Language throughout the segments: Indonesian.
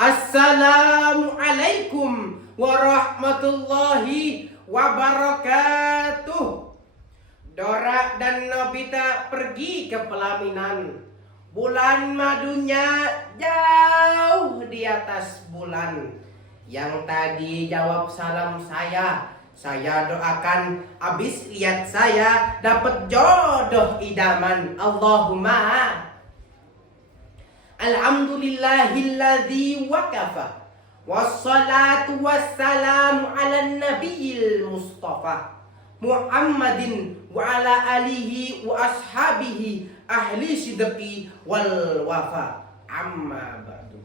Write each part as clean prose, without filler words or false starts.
Assalamualaikum warahmatullahi wabarakatuh. Dora dan Nobita pergi ke pelaminan. Bulan madunya jauh di atas bulan. Yang tadi jawab salam saya doakan abis lihat saya dapat jodoh idaman. Allahumma alhamdulillahilladzi wakafa wassalatu wassalamu ala nabiyil mustafa Muhammadin wa ala alihi wa ashabihi ahli sidqi wal wafa. Amma ba'du.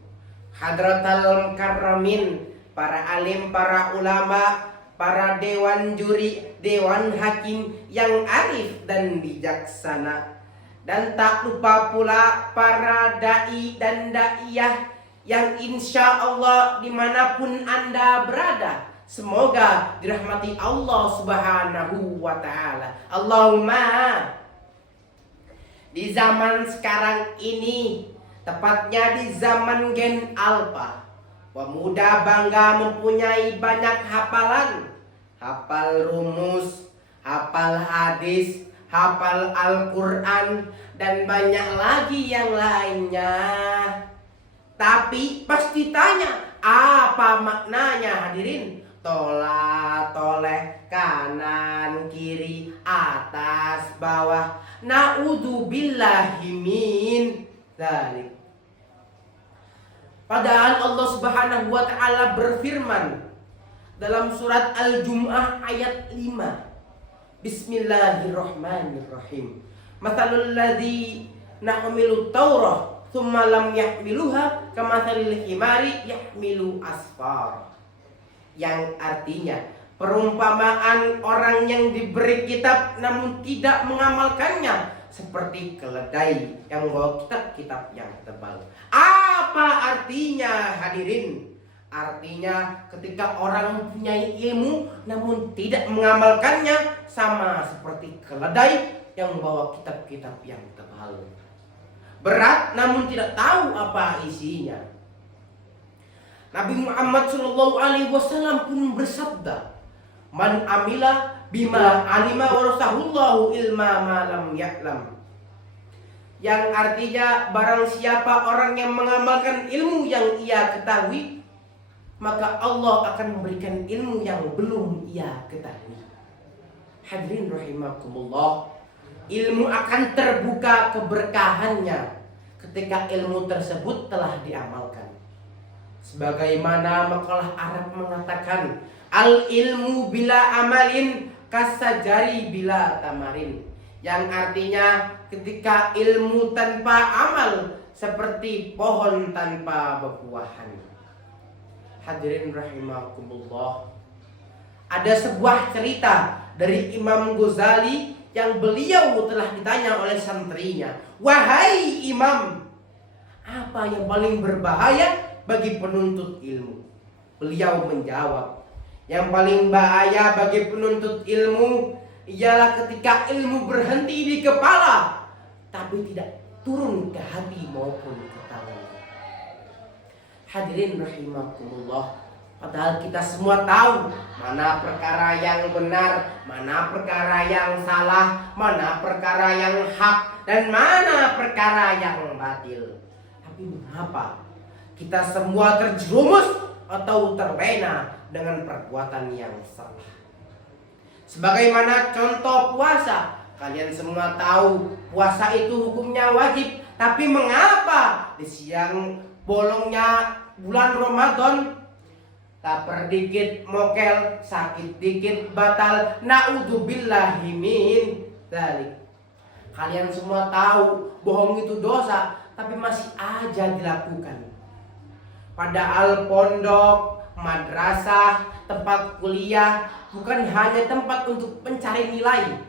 Hadratal mukarramin, para alim, para ulama, para dewan juri, dewan hakim yang arif dan bijaksana. Dan tak lupa pula para da'i dan da'iyah yang insya Allah dimanapun Anda berada, semoga dirahmati Allah subhanahu wa ta'ala. Allahumma. Di zaman sekarang ini, tepatnya di zaman Gen Alpha, pemuda bangga mempunyai banyak hafalan. Hafal rumus, hafal hadis, hafal Al-Quran, dan banyak lagi yang lainnya. Tapi pasti tanya, apa maknanya hadirin? Tola, toleh, kanan, kiri, atas, bawah. Na'udzubillahi min dzalik. Padahal Allah Subhanahu wa ta'ala berfirman dalam surat Al-Jumu'ah ayat 5. Bismillahirrahmanirrahim. Mathalul ladzi nahmilu taurah tsumma lam yahmiluha kamathalil himari yahmilu asfar. Yang artinya, perumpamaan orang yang diberi kitab namun tidak mengamalkannya seperti keledai yang membawa kitab-kitab yang tebal. Apa artinya hadirin? Artinya ketika orang mempunyai ilmu namun tidak mengamalkannya, sama seperti keledai yang membawa kitab-kitab yang tebal. Berat namun tidak tahu apa isinya. Nabi Muhammad SAW pun bersabda, "Man amila bima alima warasahullahu ilma ma lam ya'lam." Yang artinya, barang siapa orang yang mengamalkan ilmu yang ia ketahui, maka Allah akan memberikan ilmu yang belum ia ketahui. Hadirin rahimakumullah, ilmu akan terbuka keberkahannya ketika ilmu tersebut telah diamalkan. Sebagaimana makalah Arab mengatakan, al ilmu bila amalin kasajari bila tamarin. Yang artinya, ketika ilmu tanpa amal seperti pohon tanpa buah-buahan. Hadirin rahimakumullah, ada sebuah cerita dari Imam Ghazali yang beliau telah ditanya oleh santrinya, "Wahai Imam, apa yang paling berbahaya bagi penuntut ilmu?" Beliau menjawab, "Yang paling bahaya bagi penuntut ilmu ialah ketika ilmu berhenti di kepala tapi tidak turun ke hati maupun ke tangan." Hadirin rahimakumullah, padahal kita semua tahu mana perkara yang benar, mana perkara yang salah, mana perkara yang hak, dan mana perkara yang batil. Tapi mengapa kita semua terjerumus atau terlena dengan perbuatan yang salah? Sebagaimana contoh puasa, kalian semua tahu puasa itu hukumnya wajib. Tapi mengapa di siang bolongnya bulan Ramadan lapar dikit mokel, sakit dikit batal, na'udzubillahi min dzalik. Kalian semua tahu bohong itu dosa, tapi masih aja dilakukan. Padahal pondok, madrasah, tempat kuliah bukan hanya tempat untuk mencari nilai,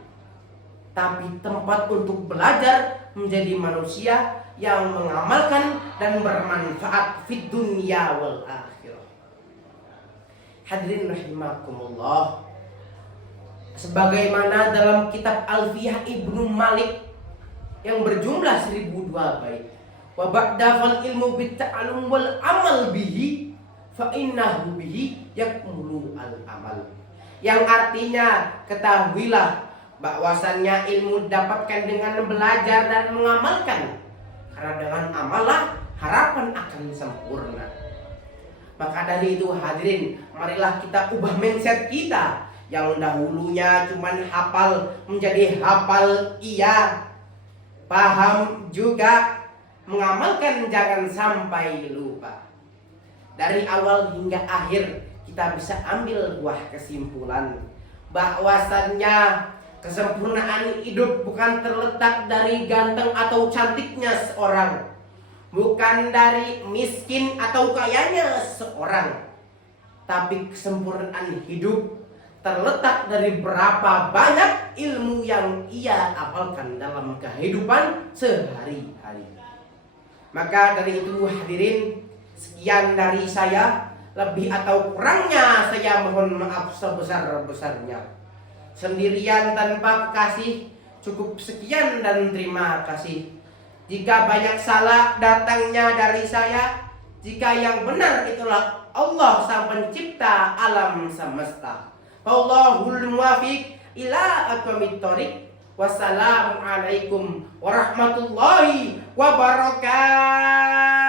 tapi tempat untuk belajar menjadi manusia yang mengamalkan dan bermanfaat fid dunya wal akhirah. Hadirin rahimakumullah, sebagaimana dalam kitab Alfiyah Ibnu Malik yang berjumlah 1002 bait, Wa ba'da fal ilmu bit ta'allum wal amal bihi fa innahu bihi yakmulu al amal. Yang artinya ketahuilah bahwasannya ilmu dapatkan dengan belajar dan mengamalkan. Karena dengan amalah harapan akan sempurna. Maka dari itu hadirin, marilah kita ubah mindset kita yang dahulunya cuman hafal menjadi hafal iya, paham juga, mengamalkan jangan sampai lupa. Dari awal hingga akhir kita bisa ambil buah kesimpulan bahwasannya kesempurnaan hidup bukan terletak dari ganteng atau cantiknya seorang, bukan dari miskin atau kayanya seorang, tapi kesempurnaan hidup terletak dari berapa banyak ilmu yang ia amalkan dalam kehidupan sehari-hari. Maka dari itu hadirin, sekian dari saya. Lebih atau kurangnya saya mohon maaf sebesar-besarnya. Sendirian tanpa kasih, cukup sekian dan terima kasih. Jika banyak salah datangnya dari saya, jika yang benar itulah Allah sang pencipta alam semesta. Wallahul muwaffiq ila aqwamit thoriq. Wassalamualaikum warahmatullahi wabarakatuh.